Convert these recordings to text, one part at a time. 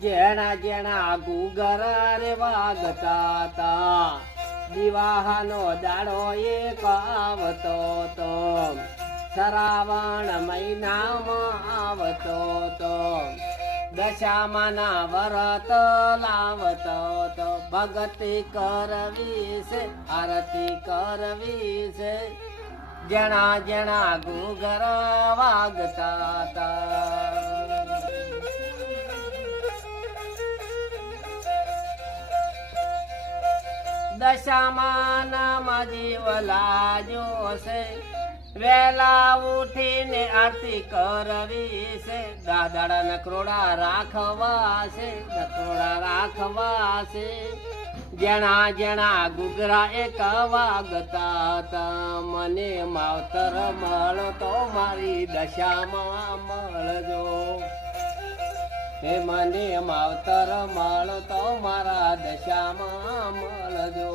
જેણા જેણા ગુગર રે વાગતા તા દિવાહાનો દાડો એક આવતો તો શ્રાવણ મહિનામાં આવતો તો દશામાના વરત લાવતો તો ભગતી કરવી છે આરતી કરવી છે જણા જણા ગુગર વાગતા તા દશામાના જીવ લાજો છે વેલા ઉઠીને આરતી કરવી છે દાદાડા નકરોડા રાખવા છે નકરોડા રાખવા છે જણા જણા ગુગરા એક વાગતા હતા મને માવતર મળતો મારી દશામાં મળજો હે મને માવતર મળતો મારા દશામાં મળજો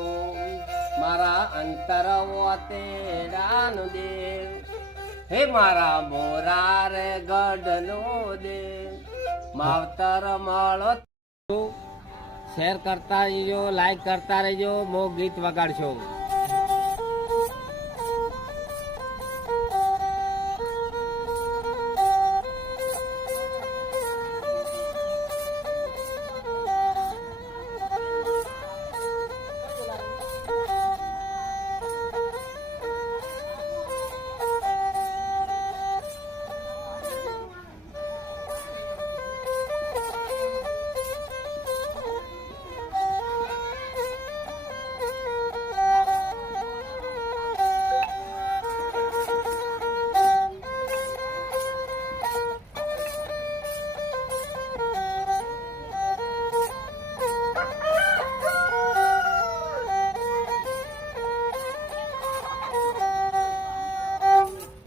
મારા અંતર વતેડાનું દેવ હે મારા મોરા રે ગઢનો દેવ માવતર મળો શેર કરતા રહેજો લાઈક કરતા રહેજો મો ગીત વગાડશો.